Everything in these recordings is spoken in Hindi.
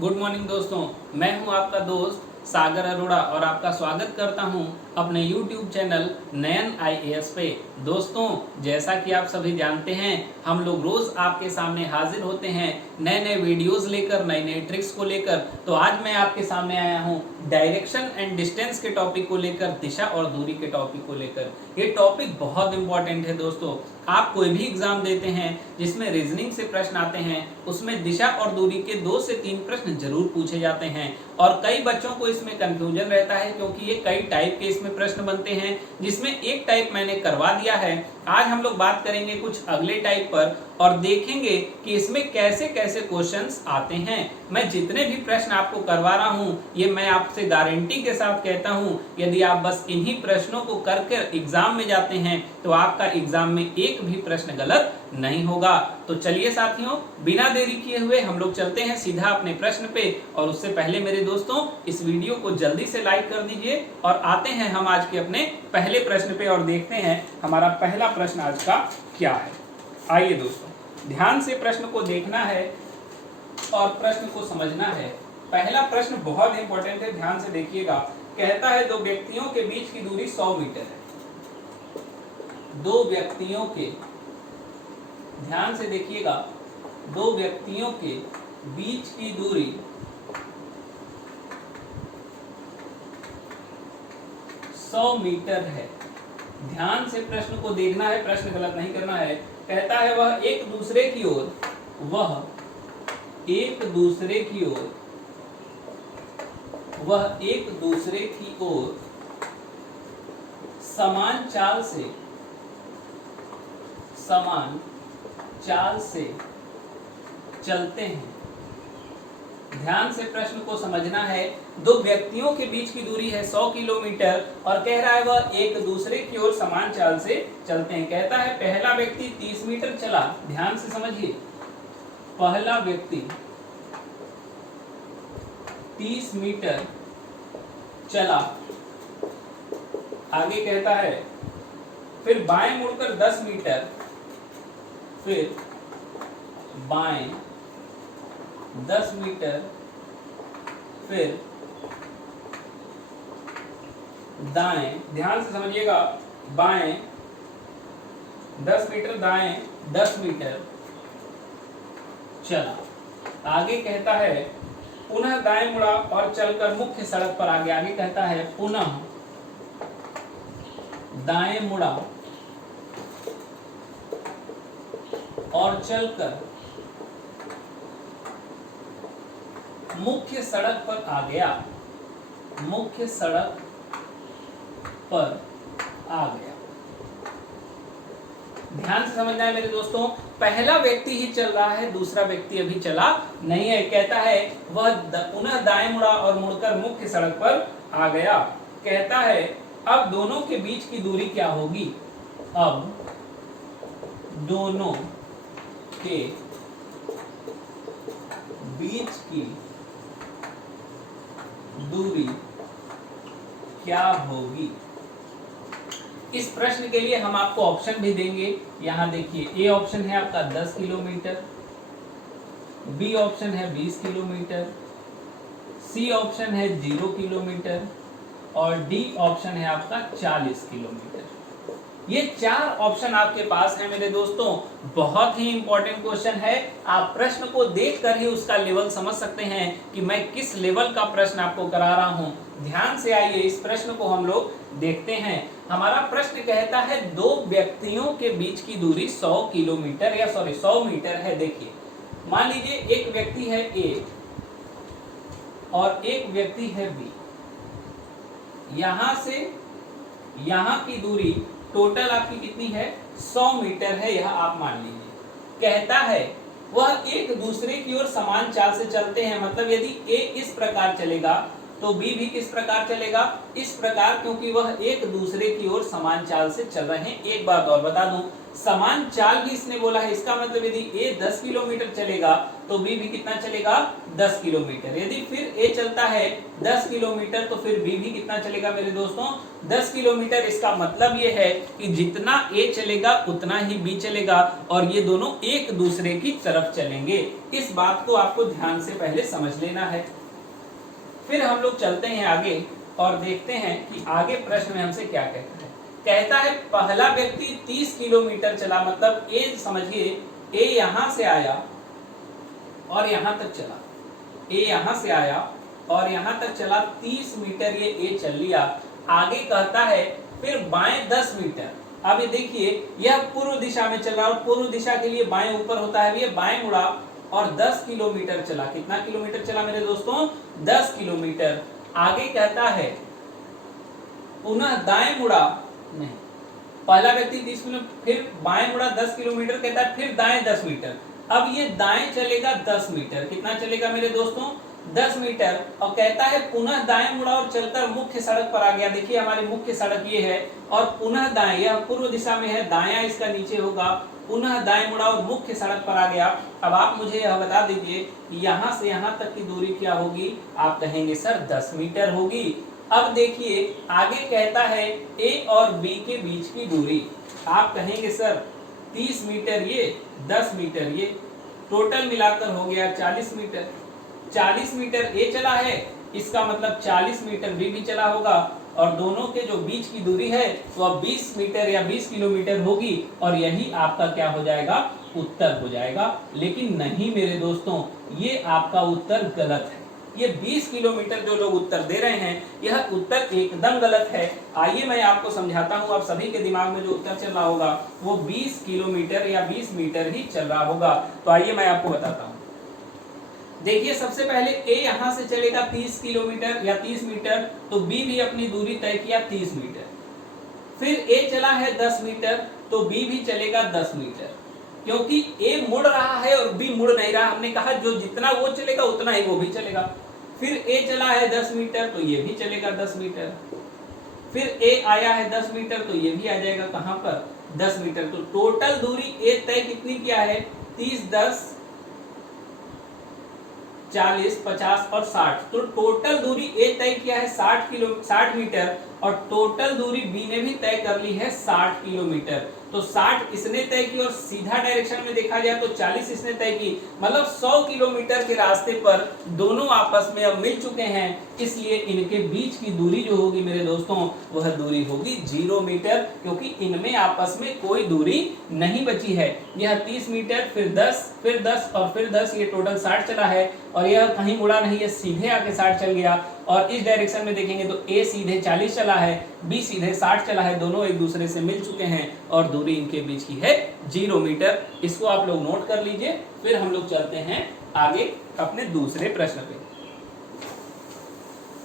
गुड मॉर्निंग दोस्तों, मैं हूं आपका दोस्त सागर अरोड़ा और आपका स्वागत करता हूं अपने YouTube चैनल नयन IAS पे। दोस्तों, जैसा कि आप सभी जानते हैं, हम लोग रोज आपके सामने हाजिर होते हैं नए नए वीडियोस लेकर, नए नए ट्रिक्स को लेकर। तो आज मैं आपके सामने आया हूं डायरेक्शन एंड डिस्टेंस के टॉपिक को लेकर, दिशा और दूरी के टॉपिक को लेकर। ये टॉपिक बहुत इंपॉर्टेंट है दोस्तों। आप कोई भी एग्जाम देते हैं जिसमें रीजनिंग से प्रश्न आते हैं, उसमें दिशा और दूरी के 2 से 3 प्रश्न जरूर पूछे जाते हैं। और कई बच्चों को इसमें कंफ्यूजन रहता है क्योंकि ये कई टाइप के इसमें प्रश्न बनते हैं, जिसमें एक टाइप मैंने करवा दिया है। आज हम लोग बात करेंगे कुछ अगले टाइप पर और देखेंगे कि इसमें कैसे कैसे क्वेश्चंस आते हैं। मैं जितने भी प्रश्न आपको करवा रहा हूं, ये मैं आपसे गारंटी के साथ कहता हूं, यदि आप बस इन्हीं प्रश्नों को करके एग्जाम में जाते हैं तो आपका एग्जाम में एक भी प्रश्न गलत नहीं होगा। तो चलिए साथियों, बिना देरी किए हुए हम लोग चलते हैं सीधा अपने प्रश्न पे। और उससे पहले मेरे दोस्तों, इस वीडियो को जल्दी से लाइक कर दीजिए और आते हैं हम आज के अपने पहले प्रश्न पे और देखते हैं हमारा पहला प्रश्न आज का क्या है। आइए दोस्तों, ध्यान से प्रश्न को देखना है और प्रश्न को समझना है। पहला प्रश्न बहुत इंपॉर्टेंट है, ध्यान से देखिएगा। कहता है दो व्यक्तियों के बीच की दूरी 100 मीटर है। दो व्यक्तियों के, ध्यान से देखिएगा, दो व्यक्तियों के बीच की दूरी 100 मीटर है। ध्यान से प्रश्न को देखना है, प्रश्न गलत नहीं करना है। कहता है वह एक दूसरे की ओर समान चाल से चलते हैं। ध्यान से प्रश्न को समझना है। दो व्यक्तियों के बीच की दूरी है 100 किलोमीटर और कह रहा है वह एक दूसरे की ओर समान चाल से चलते हैं। कहता है पहला व्यक्ति 30 मीटर चला। ध्यान से समझिए, पहला व्यक्ति 30 मीटर चला। आगे कहता है फिर बाएं मुड़कर 10 मीटर, फिर बाएं 10 मीटर, फिर दाएं, ध्यान से समझिएगा, बाएं 10 मीटर, दाएं 10 मीटर चला। आगे कहता है पुनः दाएं मुड़ा और चलकर मुख्य सड़क पर आ गया। आगे कहता है पुनः दाएं मुड़ा और चलकर मुख्य सड़क पर आ गया। मुख्य सड़क पर आ गया। ध्यान से समझना है मेरे दोस्तों, पहला व्यक्ति ही चल रहा है, दूसरा व्यक्ति अभी चला नहीं है। कहता है वह पुनः दाएं मुड़ा और मुड़कर मुख्य सड़क पर आ गया। कहता है अब दोनों के बीच की दूरी क्या होगी। अब दोनों के बीच की दूरी क्या होगी। इस प्रश्न के लिए हम आपको ऑप्शन भी देंगे। यहां देखिए, ए ऑप्शन है आपका 10 किलोमीटर, बी ऑप्शन है 20 किलोमीटर, सी ऑप्शन है 0 किलोमीटर और डी ऑप्शन है आपका 40 किलोमीटर। ये 4 ऑप्शन आपके पास है मेरे दोस्तों। बहुत ही इंपॉर्टेंट क्वेश्चन है। आप प्रश्न को देखकर ही उसका लेवल समझ सकते हैं कि मैं किस लेवल का प्रश्न आपको करा रहा हूं। ध्यान से आइए, इस प्रश्न को हम लोग देखते हैं। हमारा प्रश्न कहता है दो व्यक्तियों के बीच की दूरी 100 किलोमीटर या 100 मीटर है। देखिए, मान लीजिए एक व्यक्ति है ए और एक व्यक्ति है बी। यहां से यहां की दूरी टोटल आपकी कितनी है, 100 मीटर है, यह आप मान लीजिए। कहता है वह एक दूसरे की ओर समान चाल से चलते हैं। मतलब यदि ए इस प्रकार चलेगा तो बी भी किस प्रकार चलेगा, इस प्रकार, क्योंकि वह एक दूसरे की ओर समान चाल से चल रहे हैं। एक बात और बता दूं, समान चाल भी इसने बोला है, इसका मतलब यदि ए 10 किलोमीटर चलेगा तो बी भी कितना चलेगा, 10 किलोमीटर। यदि फिर ए चलता है 10 किलोमीटर तो फिर बी भी कितना चलेगा मेरे दोस्तों, 10 किलोमीटर। इसका मतलब ये है कि जितना ए चलेगा उतना ही बी चलेगा और ये दोनों एक दूसरे की तरफ चलेंगे। इस बात को आपको ध्यान से पहले समझ लेना है। फिर हम लोग चलते हैं आगे और देखते हैं कि आगे प्रश्न में हमसे क्या कहता है। कहता है पहला व्यक्ति 30 किलोमीटर चला, मतलब ए समझिए, ए यहां से आया और यहां तक चला, ए यहां से आया और यहां तक चला, 30 मीटर ये ए चल लिया। आगे कहता है फिर बाएं 10 मीटर। अब ये देखिए, यह पूर्व दिशा में चल रहा है और पूर्व दिशा के लिए बाएं ऊपर होता है, ये बाएं मुड़ा और 10 किलोमीटर चला। कितना किलोमीटर चला मेरे दोस्तों, 10 किलोमीटर। आगे कहता है पुनः दाएं मुड़ा, नहीं, पहला व्यक्ति 30 किलोमीटर, फिर बाएं मुड़ा 10 किलोमीटर, कहता है फिर दाएं 10 मीटर। अब ये दाएं चलेगा 10 मीटर। कितना चलेगा मेरे दोस्तों, 10 मीटर। और कहता है पुनः दाएं मुड़ा और चलकर मुख्य सड़क पर आ गया। देखिए हमारी मुख्य सड़क ये है और पुनः दाएं, यह पूर्व दिशा में है, दायां इसका नीचे होगा, पुनः दाएं मुड़ा और मुख्य सड़क पर आ गया। अब आप मुझे यह बता दीजिए यहां से यहां तक की दूरी क्या होगी, आप कहेंगे सर 10 मीटर होगी। अब देखिए आगे कहता है ए और बी के बीच की दूरी, आप कहेंगे सर 30 मीटर ये, 10 मीटर ये, टोटल मिलाकर हो गया 40 मीटर। 40 मीटर ए चला है, इसका मतलब 40 मीटर बी भी चला होगा और दोनों के जो बीच की दूरी है वह 20 मीटर या 20 किलोमीटर होगी और यही आपका क्या हो जाएगा, उत्तर हो जाएगा। लेकिन नहीं मेरे दोस्तों, ये आपका उत्तर गलत है। ये 20 किलोमीटर जो लोग उत्तर दे रहे हैं, यह उत्तर एकदम गलत है। आइए मैं आपको समझाता हूं, आप सभी के दिमाग में जो उत्तर चल रहा होगा वो 20 किलोमीटर या 20 मीटर ही चल रहा होगा। तो आइए मैं आपको बताता हूं। देखिए सबसे पहले ए यहां से चलेगा 30 किलोमीटर या 30 मीटर, तो बी भी अपनी दूरी तय किया 30 मीटर। फिर ए चला है 10 मीटर, तो बी भी चलेगा 10 मीटर। क्योंकि ए मुड़ रहा है और बी मुड़ नहीं रहा, हमने कहा जो जितना वो चलेगा उतना ही वो भी चलेगा। फिर ए चला है 10 मीटर, तो ये भी चलेगा 10 मीटर। फिर ए आया है 10 मीटर, तो ये भी आ जाएगा कहां पर, 10 मीटर। तो टोटल दूरी ए तय कितनी किया है, 30, 10, 40, 50 और 60। तो टोटल दूरी ए तय किया है 60 मीटर और टोटल दूरी बी ने भी तय कर ली है 60 किलोमीटर। तो 60 इसने तय की और सीधा डायरेक्शन में देखा जाए तो 40 इसने तय की, मतलब 100 किलोमीटर के रास्ते पर दोनों आपस में अब मिल चुके हैं। इसलिए इनके बीच की दूरी जो होगी मेरे दोस्तों, वह दूरी होगी 0 मीटर, क्योंकि इनमें आपस में कोई दूरी नहीं बची है। यह 30 मीटर, फिर 10, फिर 10 और फिर 10, ये टोटल 60 चला है और यह कहीं मुड़ा नहीं है, सीधे आके 60 चल गया। और इस डायरेक्शन में देखेंगे तो ए सीधे 40 चला है, बी सीधे 60 चला है, दोनों एक दूसरे से मिल चुके हैं और दूरी इनके बीच की है 0 मीटर। इसको आप लोग नोट कर लीजिए। फिर हम लोग चलते हैं आगे अपने दूसरे प्रश्न पे।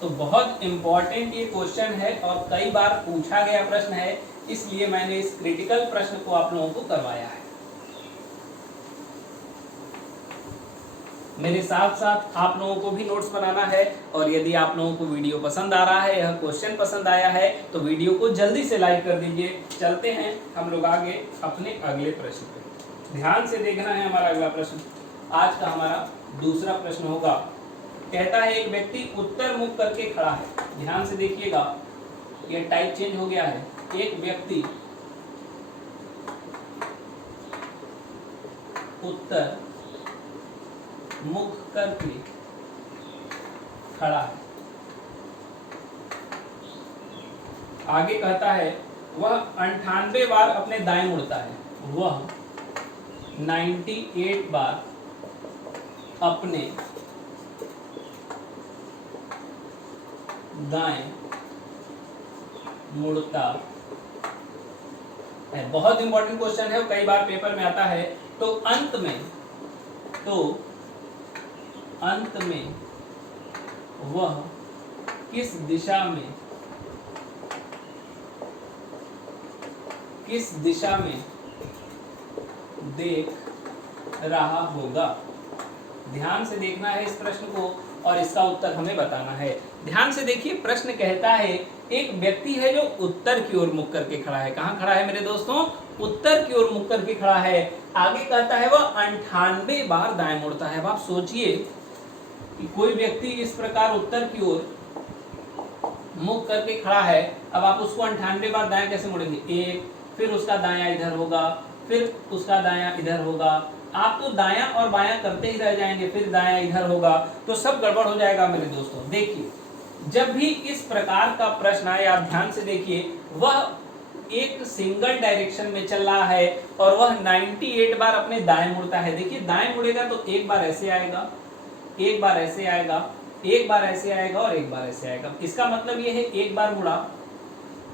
तो बहुत इंपॉर्टेंट ये क्वेश्चन है और कई बार पूछा गया प्रश्न है, इसलिए मैंने इस क्रिटिकल प्रश्न को आप लोगों को करवाया है। मेरे साथ साथ आप लोगों को भी नोट्स बनाना है और यदि आप लोगों को वीडियो पसंद आ रहा है, यह क्वेश्चन पसंद आया है, तो वीडियो को जल्दी से लाइक कर दीजिए। चलते हैं हम लोग आगे अपने अगले प्रश्न पे। ध्यान से देखना है हमारा अगला प्रश्न। आज का हमारा दूसरा प्रश्न होगा। कहता है एक व्यक्ति उत्तर मुख करके खड़ा है। ध्यान से देखिएगा, यह टाइप चेंज हो गया है। एक व्यक्ति उत्तर मुख करके खड़ा है। आगे कहता है वह 98 बार अपने दाएं मुड़ता है। वह 98 बार अपने दाएं मुड़ता है। बहुत इंपॉर्टेंट क्वेश्चन है, कई बार पेपर में आता है। तो अंत में वह किस दिशा में देख रहा होगा। ध्यान से देखना है इस प्रश्न को और इसका उत्तर हमें बताना है। ध्यान से देखिए, प्रश्न कहता है एक व्यक्ति है जो उत्तर की ओर मुख करके खड़ा है। कहाँ खड़ा है मेरे दोस्तों? उत्तर की ओर मुख करके खड़ा है। आगे कहता है वह 98 बार दाएं मुड़ता है। अब आप सोचिए कि कोई व्यक्ति इस प्रकार उत्तर की ओर मुख करके खड़ा है, अब आप उसको 98 बार दाएं कैसे मुड़ेंगे? एक, फिर उसका दायां इधर होगा, फिर उसका दायां इधर होगा, आप तो दायां और बायां करते ही रह जाएंगे, फिर दायां इधर होगा, तो सब गड़बड़ हो जाएगा मेरे दोस्तों। देखिए, जब भी इस प्रकार का प्रश्न आए, आप ध्यान से देखिए, वह एक सिंगल डायरेक्शन में चल रहा है और वह 98 बार अपने दाएं मुड़ता है। देखिए, दाएं मुड़ेगा तो एक बार ऐसे आएगा, एक बार ऐसे आएगा, एक बार ऐसे आएगा और एक बार ऐसे आएगा। इसका मतलब यह है एक बार मुड़ा,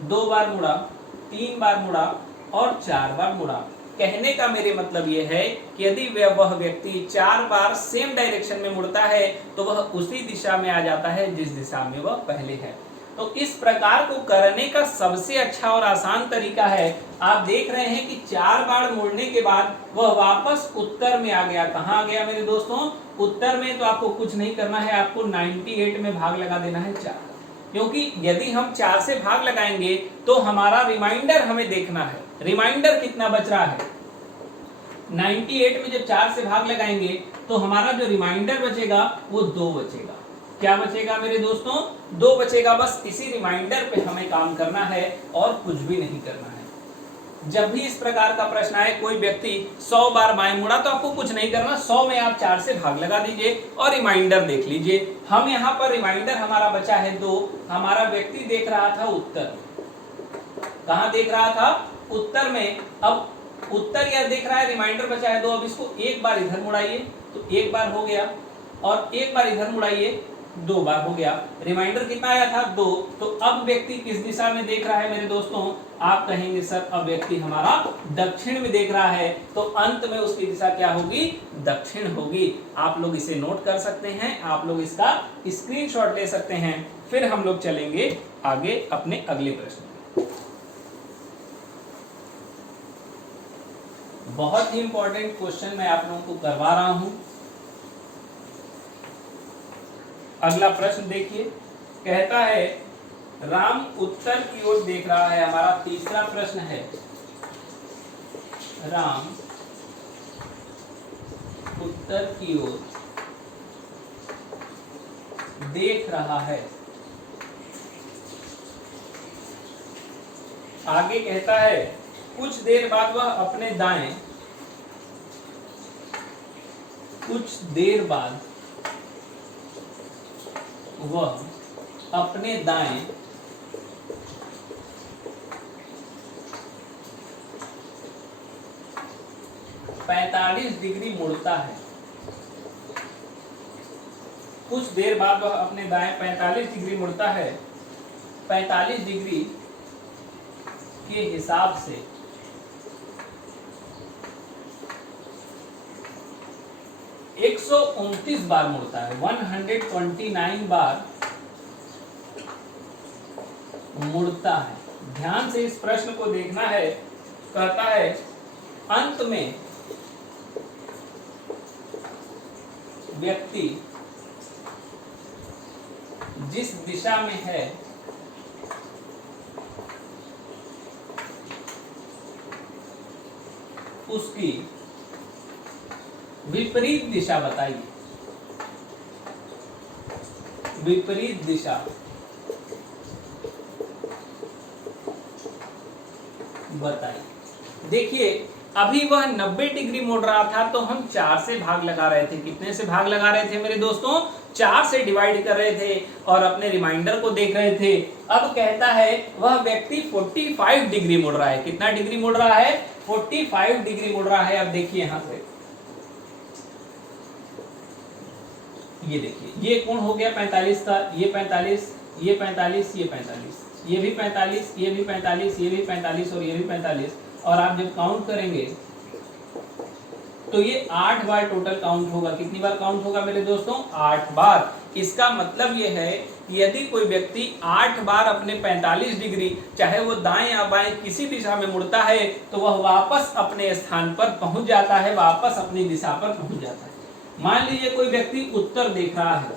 दो बार मुड़ा, तीन बार मुड़ा और चार बार मुड़ा। कहने का मेरे मतलब यह है कि यदि वह व्यक्ति 4 बार सेम डायरेक्शन में मुड़ता है तो वह उसी दिशा में आ जाता है जिस दिशा में वह पहले है। तो इस प्रकार को करने का सबसे अच्छा और आसान तरीका है, आप देख रहे हैं कि 4 बार मुड़ने के बाद वह वापस उत्तर में आ गया। कहाँ आ गया मेरे दोस्तों? उत्तर में। तो आपको कुछ नहीं करना है, आपको 98 में भाग लगा देना है 4, क्योंकि यदि हम 4 से भाग लगाएंगे तो हमारा रिमाइंडर हमें देखना है। रिमाइंडर कितना बच रहा है? 98 में जब 4 से भाग लगाएंगे तो हमारा जो रिमाइंडर बचेगा वो 2 बचेगा। क्या बचेगा मेरे दोस्तों? 2 बचेगा। बस इसी रिमाइंडर पे हमें काम करना है और कुछ भी नहीं करना है। जब भी इस प्रकार का प्रश्न आए, कोई व्यक्ति 100 बार बाएं मुड़ा, तो आपको कुछ नहीं करना, 100 में आप 4 से भाग लगा दीजिए और रिमाइंडर देख लीजिए। हम यहाँ पर रिमाइंडर हमारा बचा है 2। हमारा व्यक्ति देख रहा था उत्तर। कहाँ देख रहा था? उत्तर में। अब उत्तर यह देख रहा है, रिमाइंडर बचा है 2। अब इसको एक बार इधर मुड़ाइए तो एक बार हो गया, और एक बार इधर मुड़ाइए 2 बार हो गया। रिमाइंडर कितना आया था? 2। तो अब व्यक्ति किस दिशा में देख रहा है मेरे दोस्तों? आप कहेंगे सर अब व्यक्ति हमारा दक्षिण में देख रहा है, तो अंत में उसकी दिशा क्या होगी? दक्षिण होगी। आप लोग इसे नोट कर सकते हैं, आप लोग इसका स्क्रीनशॉट ले सकते हैं। फिर हम लोग चलेंगे आगे अपने अगले प्रश्न। बहुत ही इंपॉर्टेंट क्वेश्चन मैं आप लोगों को करवा रहा हूं। अगला प्रश्न देखिए, कहता है राम उत्तर की ओर देख रहा है। हमारा तीसरा प्रश्न है, राम उत्तर की ओर देख रहा है। आगे कहता है कुछ देर बाद वह अपने दाएं, कुछ देर बाद वह अपने दाएं 45 डिग्री मुड़ता है। कुछ देर बाद वह अपने दाएं 45 डिग्री मुड़ता है। 45 डिग्री के हिसाब से 129 बार मुड़ता है। 129 बार मुड़ता है। ध्यान से इस प्रश्न को देखना है। कहता है अंत में व्यक्ति जिस दिशा में है उसकी विपरीत दिशा बताइए। विपरीत दिशा बताइए। देखिए अभी वह 90 डिग्री मुड़ रहा था तो हम 4 से भाग लगा रहे थे। कितने से भाग लगा रहे थे मेरे दोस्तों? 4 से डिवाइड कर रहे थे और अपने रिमाइंडर को देख रहे थे। अब कहता है वह व्यक्ति 45 डिग्री मुड़ रहा है। कितना डिग्री मुड़ रहा है? 45 डिग्री मुड़ रहा है। अब देखिए यहां से, ये देखिए, ये कोण हो गया 45 का, ये 45, ये 45, ये 45, ये भी 45, ये भी 45, ये भी 45 और ये भी 45। और आप जब काउंट करेंगे तो ये 8 बार टोटल काउंट होगा। कितनी बार काउंट होगा मेरे दोस्तों? 8 बार। इसका मतलब ये है कि यदि कोई व्यक्ति 8 बार अपने 45 डिग्री, चाहे वो दाएं या बाएं किसी दिशा में मुड़ता है, तो वह वापस अपने स्थान पर पहुंच जाता है, वापस अपनी दिशा पर पहुंच जाता है। मान लीजिए कोई व्यक्ति उत्तर देख रहा है,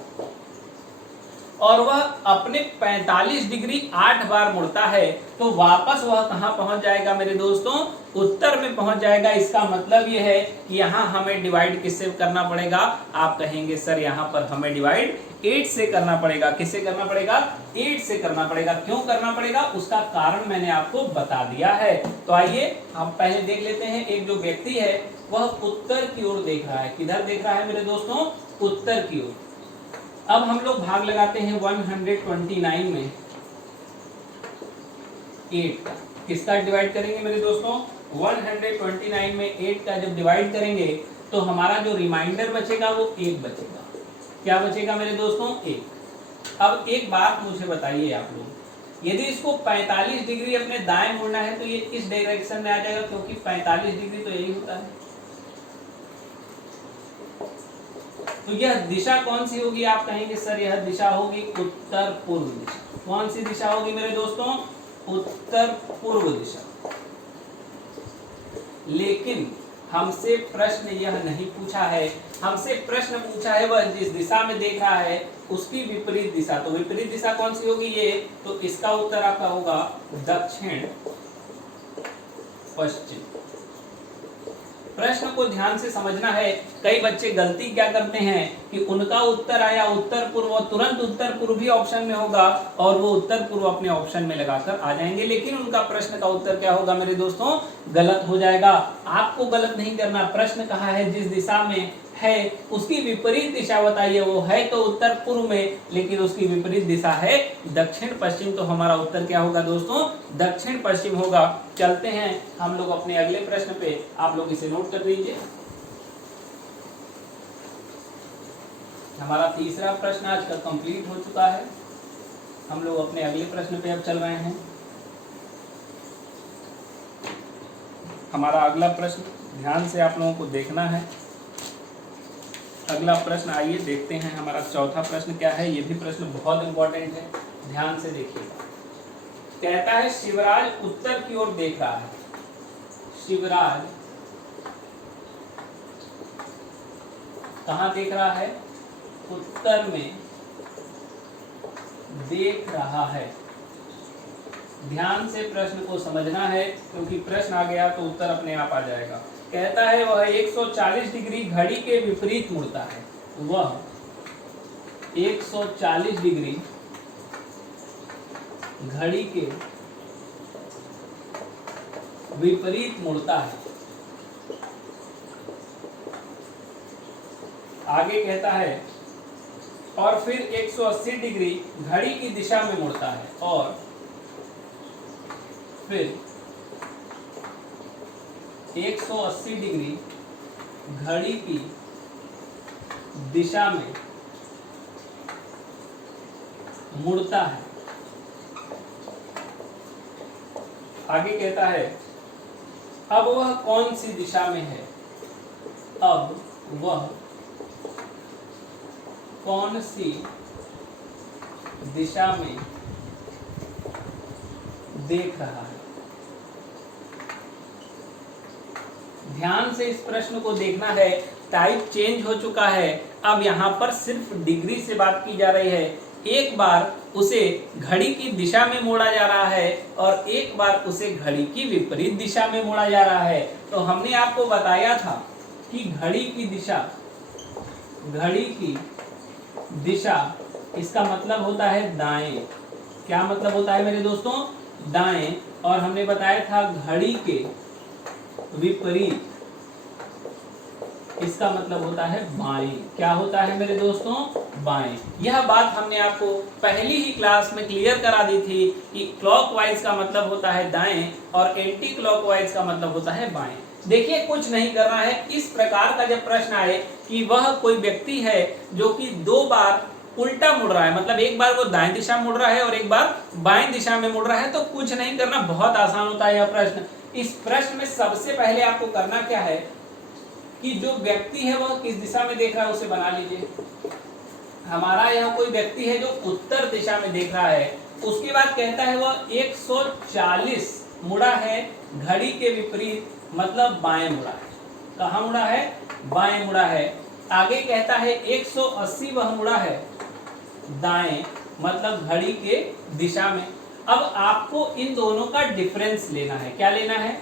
और वह अपने 45 डिग्री 8 बार मुड़ता है, तो वापस वह कहां पहुंच जाएगा मेरे दोस्तों? उत्तर में पहुंच जाएगा। इसका मतलब यह है कि यहां हमें डिवाइड किससे करना पड़ेगा? आप कहेंगे सर यहां पर हमें डिवाइड 8 से करना पड़ेगा। किससे करना पड़ेगा? 8 से करना पड़ेगा। क्यों करना पड़ेगा? उसका कारण मैंने आपको बता दिया है। तो आइए हम पहले देख लेते हैं। एक जो व्यक्ति है वह उत्तर की ओर देख रहा है। किधर देख रहा है मेरे दोस्तों? उत्तर की ओर। अब हम लोग भाग लगाते हैं 129 में 8 का। किसका डिवाइड करेंगे मेरे दोस्तों? 129 में 8 का जब डिवाइड करेंगे तो हमारा जो रिमाइंडर बचेगा वो 1 बचेगा। क्या बचेगा मेरे दोस्तों? 1। अब एक बात मुझे बताइए आप लोग, यदि इसको 45 डिग्री अपने दाएं मुड़ना है तो ये किस डायरेक्शन में आ जाएगा? क्योंकि 45 डिग्री तो यही होता है। तो यह दिशा कौन सी होगी? आप कहेंगे सर यह दिशा होगी उत्तर पूर्व दिशा। कौन सी दिशा होगी मेरे दोस्तों? उत्तर पूर्व दिशा। लेकिन हमसे प्रश्न यह नहीं पूछा है। हमसे प्रश्न पूछा है वह जिस दिशा में देख रहा है उसकी विपरीत दिशा। तो विपरीत दिशा कौन सी होगी? ये। तो इसका उत्तर आपका होगा दक्षिण पश्चिम। प्रश्न को ध्यान से समझना है। कई बच्चे गलती क्या करते हैं कि उनका उत्तर आया उत्तर पूर्व और तुरंत उत्तर पूर्व भी ऑप्शन में होगा और वो उत्तर पूर्व अपने ऑप्शन में लगाकर आ जाएंगे, लेकिन उनका प्रश्न का उत्तर क्या होगा मेरे दोस्तों? गलत हो जाएगा। आपको गलत नहीं करना। प्रश्न कहा है जिस दिशा में है उसकी विपरीत दिशा बताइए। वो है तो उत्तर पूर्व में, लेकिन उसकी विपरीत दिशा है दक्षिण पश्चिम। तो हमारा उत्तर क्या होगा दोस्तों? दक्षिण पश्चिम होगा। चलते हैं हम लोग अपने अगले प्रश्न पे। आप लोग इसे नोट कर लीजिए। हमारा तीसरा प्रश्न आज का कंप्लीट हो चुका है। हम लोग अपने अगले प्रश्न पे अब चल रहे हैं। हमारा अगला प्रश्न ध्यान से आप लोगों को देखना है। अगला प्रश्न आइए देखते हैं। हमारा चौथा प्रश्न क्या है? ये भी प्रश्न बहुत इंपॉर्टेंट है, ध्यान से देखिएगा। कहता है शिवराज उत्तर की ओर देख रहा है। शिवराज कहां देख रहा है? उत्तर में देख रहा है। ध्यान से प्रश्न को समझना है, क्योंकि प्रश्न आ गया तो उत्तर अपने आप आ जाएगा। कहता है वह 140 डिग्री घड़ी के विपरीत मुड़ता है। वह 140 डिग्री घड़ी के विपरीत मुड़ता है। आगे कहता है और फिर 180 डिग्री घड़ी की दिशा में मुड़ता है और फिर 180 डिग्री घड़ी की दिशा में मुड़ता है। आगे कहता है अब वह कौन सी दिशा में है? अब वह कौन सी दिशा में देख रहा है? ध्यान से इस प्रश्न को देखना है। टाइप चेंज हो चुका है। अब यहाँ पर सिर्फ डिग्री से बात की जा रही है। एक बार उसे घड़ी की दिशा में मोड़ा जा रहा है और एक बार उसे घड़ी की विपरीत दिशा में मोड़ा जा रहा है। तो हमने आपको बताया था कि घड़ी की दिशा इसका मतलब होता है दाएं। क्या मतलब होता है मेरे दोस्तों? दाएं। और हमने बताया था घड़ी के विपरीत इसका मतलब होता है बाएं। क्या होता है मेरे दोस्तों? बाएं। यह बात हमने आपको पहली ही क्लास में क्लियर करा दी थी कि क्लॉकवाइज का मतलब होता है दाएं और एंटी क्लॉकवाइज का मतलब होता है बाएं। देखिए कुछ नहीं करना है। इस प्रकार का जब प्रश्न आए कि वह कोई व्यक्ति है जो कि 2 बार उल्टा मुड़ रहा है, मतलब एक बार वो दाएं दिशा मुड़ रहा है और एक बार बाएं दिशा में मुड़ रहा है, तो कुछ नहीं करना, बहुत आसान होता है यह प्रश्न। इस प्रश्न में सबसे पहले आपको करना क्या है कि जो व्यक्ति है वह किस दिशा में देख रहा है उसे बना लीजिए। हमारा यहाँ कोई व्यक्ति है जो उत्तर दिशा में देख रहा है। उसके बाद कहता है वह 140 मुड़ा है घड़ी के विपरीत, मतलब बाएं मुड़ा है। कहाँ मुड़ा है? बाएं मुड़ा है। आगे कहता है 180 वह मुड़ा है दाएं, मतलब घड़ी के दिशा में। अब आपको इन दोनों का डिफरेंस लेना है। क्या लेना है?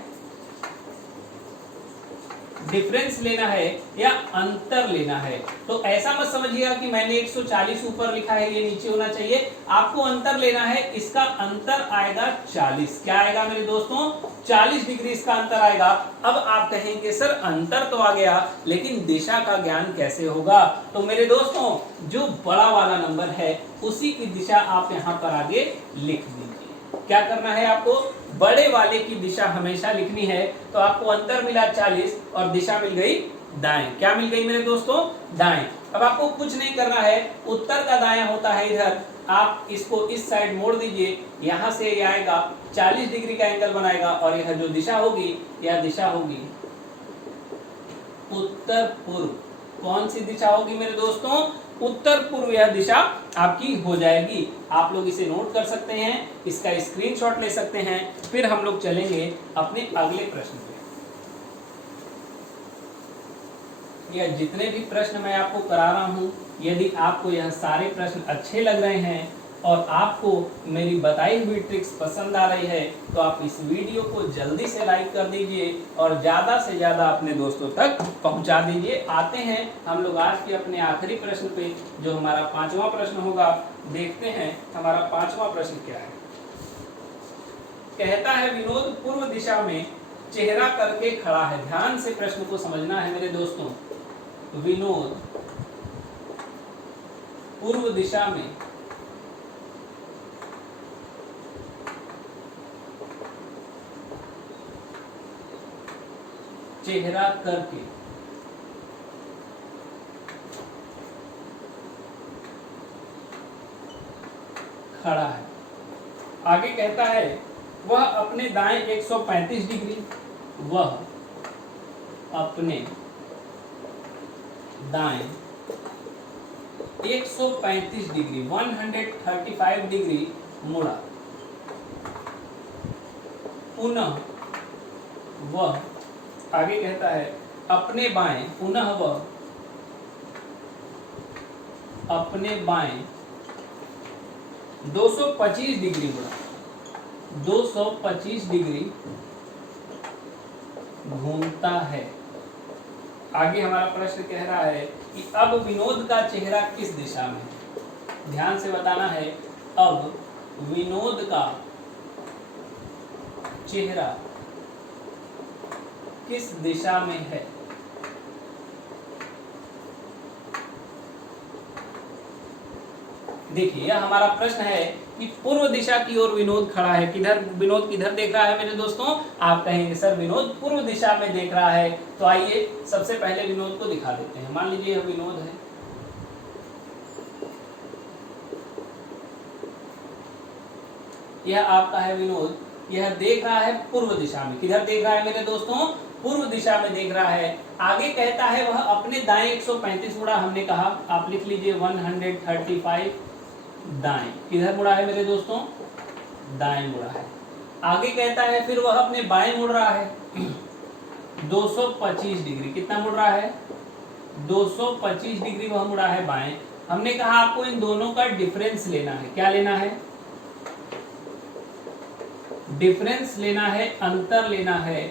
डिफरेंस लेना है या अंतर लेना है। तो ऐसा मत समझिएगा कि मैंने 140 ऊपर लिखा है ये नीचे होना चाहिए, आपको अंतर लेना है। इसका अंतर आएगा 40। क्या आएगा मेरे दोस्तों? 40 डिग्री इसका अंतर आएगा। अब आप कहेंगे सर अंतर तो आ गया लेकिन दिशा का ज्ञान कैसे होगा? तो मेरे दोस्तों जो बड़ा वाला नंबर है उसी की दिशा आप यहाँ पर आगे लिख दीजिए। क्या करना है आपको? बड़े वाले की दिशा हमेशा लिखनी है। तो आपको अंतर मिला 40 और दिशा मिल गई दाएं। क्या मिल गई मेरे दोस्तों? दाएं। अब आपको कुछ नहीं करना है, उत्तर का दायां होता है इधर, आप इसको इस साइड मोड़ दीजिए, यहां से ये आएगा 40 डिग्री का एंगल बनाएगा और यह जो दिशा होगी यह दिशा होगी उत्तर पूर्व। कौन सी दिशा होगी मेरे दोस्तों? उत्तर पूर्व यह दिशा आपकी हो जाएगी। आप लोग इसे नोट कर सकते हैं, इसका स्क्रीनशॉट ले सकते हैं। फिर हम लोग चलेंगे अपने अगले प्रश्न पे। यह जितने भी प्रश्न मैं आपको करा रहा हूं, यदि आपको यह सारे प्रश्न अच्छे लग रहे हैं और आपको मेरी बताई हुई ट्रिक्स पसंद आ रही है तो आप इस वीडियो को जल्दी से लाइक कर दीजिए और ज़्यादा से ज़्यादा अपने दोस्तों तक पहुंचा दीजिए। आते हैं हम लोग आज के अपने आखिरी प्रश्न पे, जो हमारा 5वां प्रश्न होगा। देखते हैं हमारा 5वां प्रश्न क्या है। कहता है विनोद पूर्व दिशा में चेहरा करके खड़ा है। ध्यान से प्रश्न को समझना है मेरे दोस्तों। विनोद पूर्व दिशा में चेहरा करके खड़ा है। आगे कहता है वह अपने दाएं 135 डिग्री, वह अपने दाएं 135 डिग्री 135 डिग्री मुड़ा। पुनः वह, आगे कहता है अपने बाएं, पुनः वह अपने बाएं 225 डिग्री मुड़ा। 225 डिग्री घूमता है। आगे हमारा प्रश्न कह रहा है कि अब विनोद का चेहरा किस दिशा में है? ध्यान से बताना है। अब विनोद का चेहरा किस दिशा में है? देखिए यह हमारा प्रश्न है कि पूर्व दिशा की ओर विनोद खड़ा है। किधर विनोद किधर देख रहा है मेरे दोस्तों? आप कहेंगे सर विनोद पूर्व दिशा में देख रहा है। तो आइए सबसे पहले विनोद को दिखा देते हैं। मान लीजिए यह विनोद है, यह आपका है विनोद, यह देख रहा है पूर्व दिशा में। किधर देख रहा है मेरे दोस्तों? पूर्व दिशा में देख रहा है। आगे कहता है वह अपने दाएं 135 मुड़ा। हमने कहा आप लिख लीजिए 135 दाएं। किधर मुड़ा है मेरे दोस्तों? दाएं मुड़ा है। आगे कहता है फिर वह अपने बाएं मुड़ रहा है 225 डिग्री। कितना मुड़ रहा है? 225 डिग्री वह मुड़ा है बाएं। हमने कहा आपको इन दोनों का डिफरेंस लेना है। क्या लेना है? डिफरेंस लेना है, अंतर लेना है।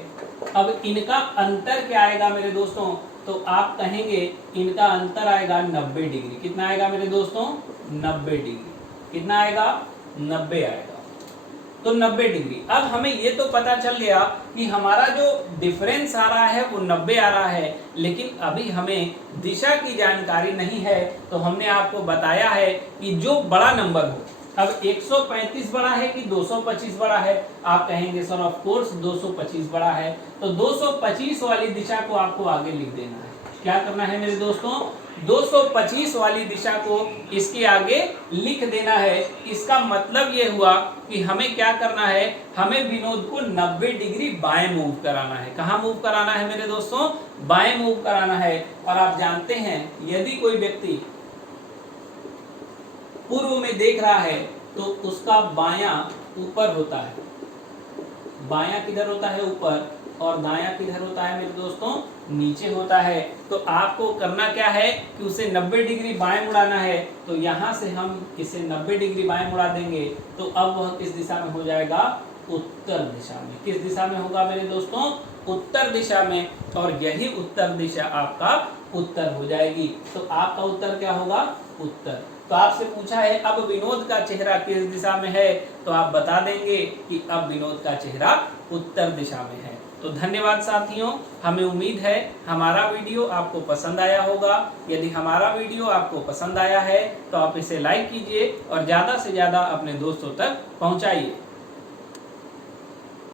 अब इनका अंतर क्या आएगा मेरे दोस्तों? तो आप कहेंगे इनका अंतर आएगा 90 डिग्री। कितना आएगा मेरे दोस्तों? 90 डिग्री। कितना आएगा? 90 आएगा। तो 90 डिग्री। अब हमें ये तो पता चल गया कि हमारा जो डिफरेंस आ रहा है वो 90 आ रहा है, लेकिन अभी हमें दिशा की जानकारी नहीं है। तो हमने आपको बताया है कि जो बड़ा नंबर हो, अब 135 बड़ा है कि 225 बड़ा है? आप कहेंगे सर ऑफ कोर्स 225 बड़ा है। तो 225 वाली दिशा को आपको आगे लिख देना है। क्या करना है मेरे दोस्तों? 225 वाली दिशा को इसके आगे लिख देना है। इसका मतलब ये हुआ कि हमें क्या करना है? हमें विनोद को 90 डिग्री बाएं मूव कराना है। कहाँ मूव कराना है मेरे दोस्तों? बाएं मूव कराना है। और आप जानते हैं यदि कोई व्यक्ति पूर्व में देख रहा है तो उसका बायां ऊपर होता है। बायां किधर होता है? ऊपर। और दायां किधर होता है मेरे दोस्तों, नीचे होता है। तो आपको करना क्या है कि उसे 90 डिग्री बाएं मुड़ाना है। तो यहाँ से हम इसे 90 डिग्री बाएं मुड़ा देंगे तो अब वह किस दिशा में हो जाएगा, उत्तर दिशा में। किस दिशा में होगा मेरे दोस्तों, उत्तर दिशा में। और यही उत्तर दिशा आपका उत्तर हो जाएगी। तो आपका उत्तर क्या होगा, उत्तर। तो आपसे पूछा है अब विनोद का चेहरा किस दिशा में है, तो आप बता देंगे कि अब विनोद का चेहरा उत्तर दिशा में है। तो धन्यवाद साथियों, हमें उम्मीद है हमारा वीडियो आपको पसंद आया होगा। यदि हमारा वीडियो आपको पसंद आया है तो आप इसे लाइक कीजिए और ज़्यादा से ज़्यादा अपने दोस्तों तक पहुंचाइए।